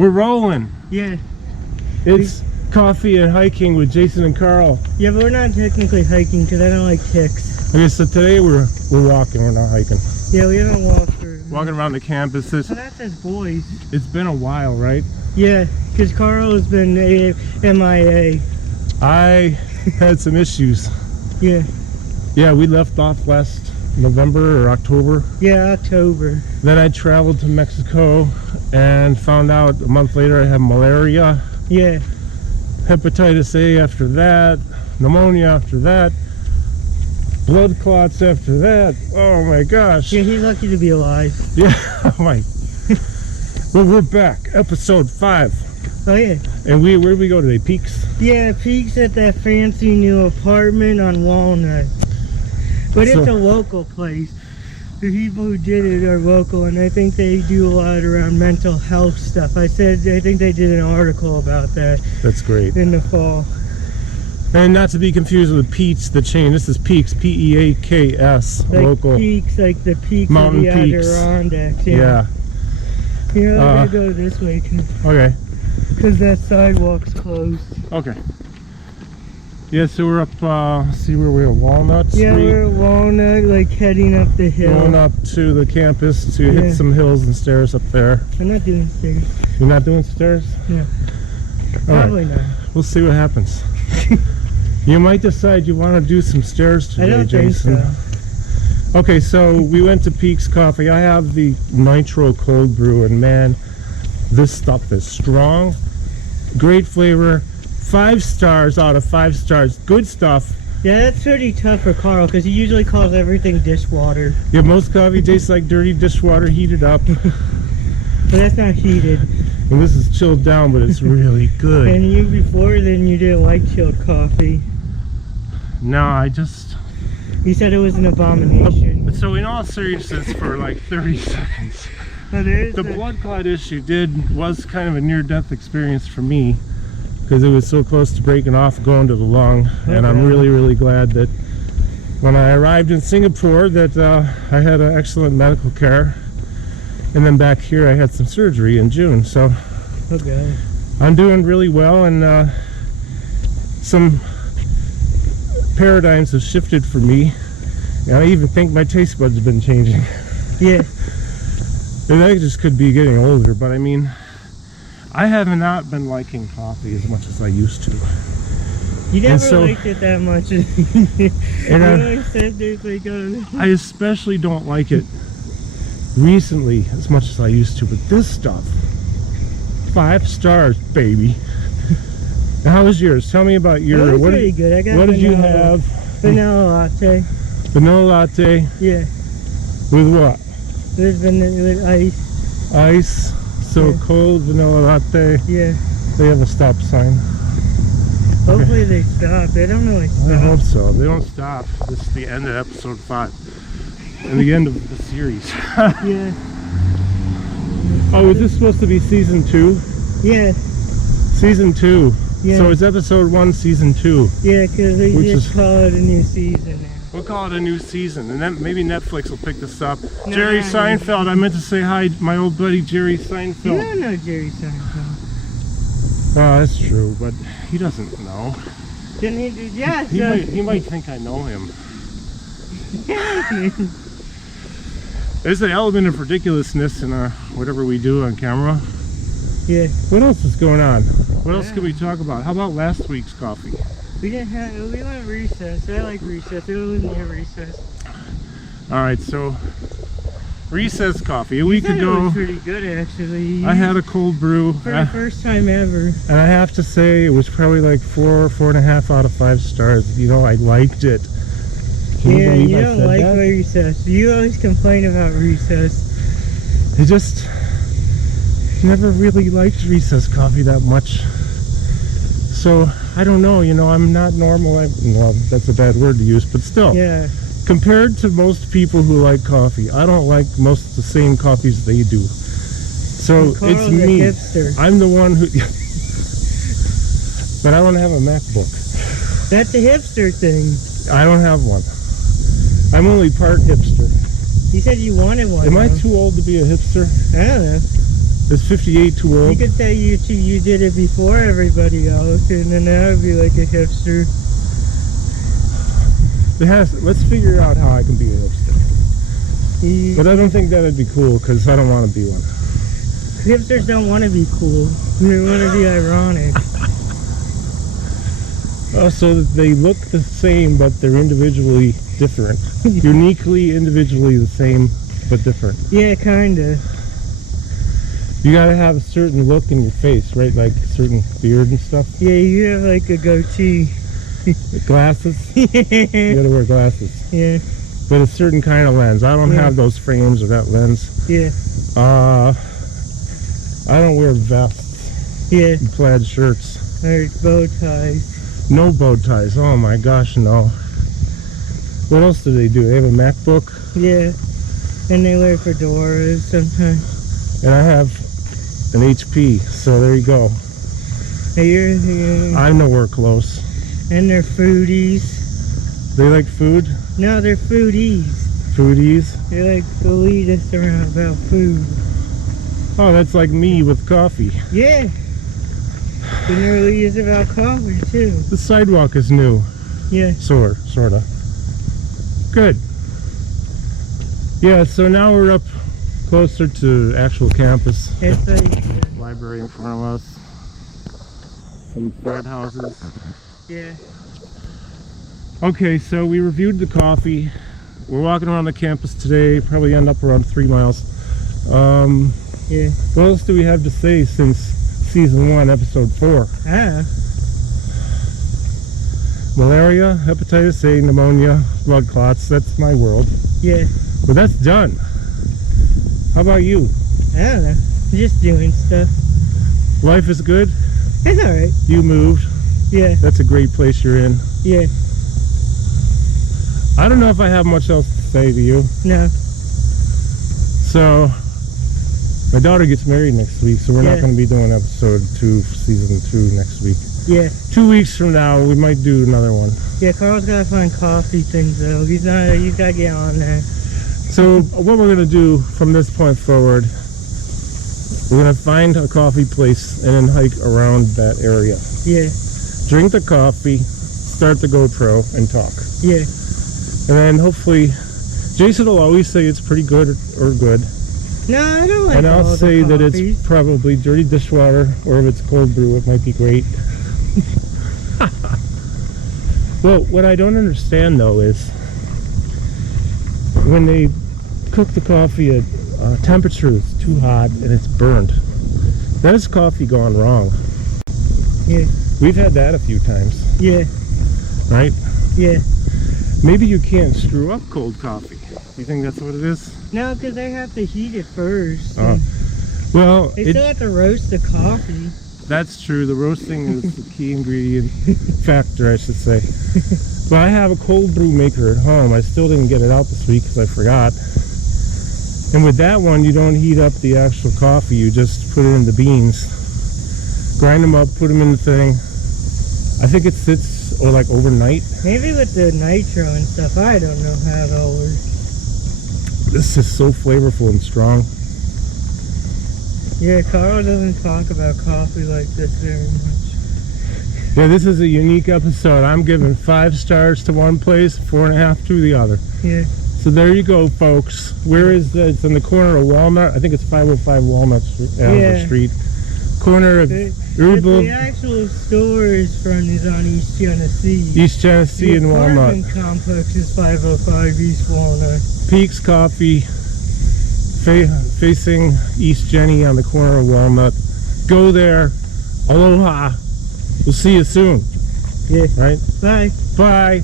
We're rolling. Yeah. It's coffee and hiking with Jason and Karl. Yeah, but we're not technically hiking because I don't like ticks. Okay, so today we're walking. We're not hiking. Yeah, we haven't walked for... Walking around the campus. So that says boys. It's been a while, right? Yeah, because Karl has been MIA. I had some issues. Yeah. Yeah, we left off last November or October. Yeah, October. Then I traveled to Mexico and found out a month later I had malaria. Yeah. Hepatitis A after that. Pneumonia after that. Blood clots after that. Oh my gosh. Yeah, he's lucky to be alive. Yeah, oh my. Well, we're back. Episode 5. Oh yeah. And where did we go today? Peaks? Yeah, Peaks at that fancy new apartment on Walnut. But it's a local place. The people who did it are local, and I think they do a lot around mental health stuff. I think they did an article about that. That's great. In the fall. And not to be confused with Peaks, the chain. This is Peaks, P-E-A-K-S, like local. Peaks, like the peaks mountain of the peaks. Adirondacks. Yeah. You know, I'm gonna go this way Okay. because that sidewalk's closed. Okay. Yeah, so we're up, see where we're at, Walnut Street? Yeah, we're at Walnut, like heading up the hill. Going up to the campus to hit some hills and stairs up there. I'm not doing stairs. You're not doing stairs? No. All Probably right. not. We'll see what happens. You might decide you want to do some stairs today, I don't Jason. think so. Okay, so we went to Peaks Coffee. I have the Nitro Cold Brew, and man, this stuff is strong. Great flavor. 5 stars out of 5 stars. Good stuff. Yeah, that's pretty tough for Karl because he usually calls everything dishwater. Yeah, most coffee tastes like dirty dishwater heated up. But that's not heated. And this is chilled down, but it's really good. And you before then you didn't like chilled coffee. No, I just... You said it was an abomination. So in all seriousness, for like 30 seconds, the blood clot issue was kind of a near-death experience for me because it was so close to breaking off going to the lung. Okay. And I'm really, really glad that when I arrived in Singapore that I had excellent medical care. And then back here I had some surgery in June, so okay. I'm doing really well, and some paradigms have shifted for me, and I even think my taste buds have been changing. Yeah. And I just could be getting older, but I mean, I have not been liking coffee as much as I used to. You never liked it that much. And I said there's like I especially don't like it recently as much as I used to, but this stuff, 5 stars, baby. Now, how was yours? Tell me about your... It was pretty good. I got what did you have? Vanilla latte. Vanilla latte? Yeah. With what? With ice. Ice? So cold vanilla latte? Yeah. They have a stop sign. Hopefully they stop. They don't really stop. I hope so. They don't stop. This is the end of episode 5. And the end of the series. Yeah. Oh, is this supposed to be season 2? Yeah. Season 2. Yeah. So it's episode 1, season 2. Yeah, because we just call it a new season now. We'll call it a new season, and then maybe Netflix will pick this up. No, Jerry Seinfeld. I meant to say hi to my old buddy Jerry Seinfeld. You don't know Jerry Seinfeld. Oh, that's true, but he doesn't know. Didn't he? Yeah. He might think I know him. There's an element of ridiculousness in whatever we do on camera. Yeah. What else is going on? What else can we talk about? How about last week's coffee? We went recess. I like recess. It was near recess. Alright, so recess coffee. A week ago. It was pretty good actually. I had a cold brew. For the first time ever. And I have to say it was probably like 4.5 out of 5 stars. You know, I liked it. Yeah, you don't like recess. You always complain about recess. I just never really liked recess coffee that much. So, I don't know, you know, I'm not normal. Well, that's a bad word to use, but still. Yeah. Compared to most people who like coffee, I don't like most of the same coffees they do. So, it's me. Hipster. I'm the one who... But I don't have a MacBook. That's a hipster thing. I don't have one. I'm only part hipster. You said you wanted one. Am I too old to be a hipster? I don't know. Is 58 too You old? could say you did it before everybody else, and then that would be like a hipster. Let's figure out how I can be a hipster. You- But I don't think that'd be cool because I don't want to be one. Hipsters don't want to be cool. They want to be ironic. Oh, so they look the same, but they're individually different. Uniquely, individually the same, but different. Yeah, kinda. You gotta have a certain look in your face, right? Like a certain beard and stuff. Yeah, you have like a goatee. Glasses. You Yeah. gotta wear glasses. Yeah. But a certain kind of lens. I don't Yeah. have those frames or that lens. Yeah. I don't wear vests Yeah. and plaid shirts. Or bow ties. No bow ties. Oh my gosh, no. What else do they do? They have a MacBook, Yeah. And they wear fedoras sometimes. and I have an HP. So there you go. Yeah. I'm nowhere close. And they're foodies. They like food? No, they're foodies. Foodies? They like elitist around about food. Oh, that's like me with coffee. Yeah. And they're elitist about coffee too. The sidewalk is new. Yeah. Sorta. Good. Yeah, so now we're up closer to actual campus. It's like, Library in front of us. Some frat houses. yeah. Okay, so we reviewed the coffee. We're walking around the campus today. Probably end up around 3 miles. Yeah. What else do we have to say since season 1, episode 4? Ah. Malaria, hepatitis A, pneumonia, blood clots. That's my world. Yeah. But that's done. How about you? I don't know. Just doing stuff. Life is good. It's alright. You moved. Yeah. That's a great place you're in. Yeah. I don't know if I have much else to say to you. No. So, my daughter gets married next week, so we're not Yeah. going to be doing episode 2, season 2 next week. Yeah. 2 weeks from now, we might do another one. Yeah, Carl's gotta find coffee things though. He's gotta get on that. So, what we're going to do from this point forward, we're going to find a coffee place and then hike around that area. Yeah. Drink the coffee, start the GoPro, and talk. Yeah. And then hopefully, Jason will always say it's pretty good or good. No, I don't like And all I'll the say that it's coffees. probably dirty dishwater, or if it's cold brew, it might be great. Well, what I don't understand though is when they cook the coffee at temperature that's too hot and it's burnt, that is coffee gone wrong. Yeah. We've had that a few times, Yeah. right? Yeah. Maybe you can't screw up cold coffee. You think that's what it is? No, because they have to heat it first. Well, They still have to roast the coffee. that's true. The roasting is the key ingredient factor, I should say. But I have a cold brew maker at home. I still didn't get it out this week because I forgot. And with that one, you don't heat up the actual coffee. You just put it in the beans, grind them up, put them in the thing. I think it sits like overnight. Maybe with the nitro and stuff, I don't know how it all works. This is so flavorful and strong. Yeah, Carl doesn't talk about coffee like this very much. Yeah, this is a unique episode. I'm giving 5 stars to one place, 4.5 to the other. Yeah. So there you go, folks. Where is that? It's in the corner of Walnut. I think it's 505 Walnut Street. Corner of The Herbal, actual store is on East Genesee. East Genesee and The Walnut. apartment complex is 505 East Walnut. Peaks Coffee, facing East Jenny on the corner of Walnut. Go there. Aloha. We'll see you soon. Yeah. Right? Bye. Bye.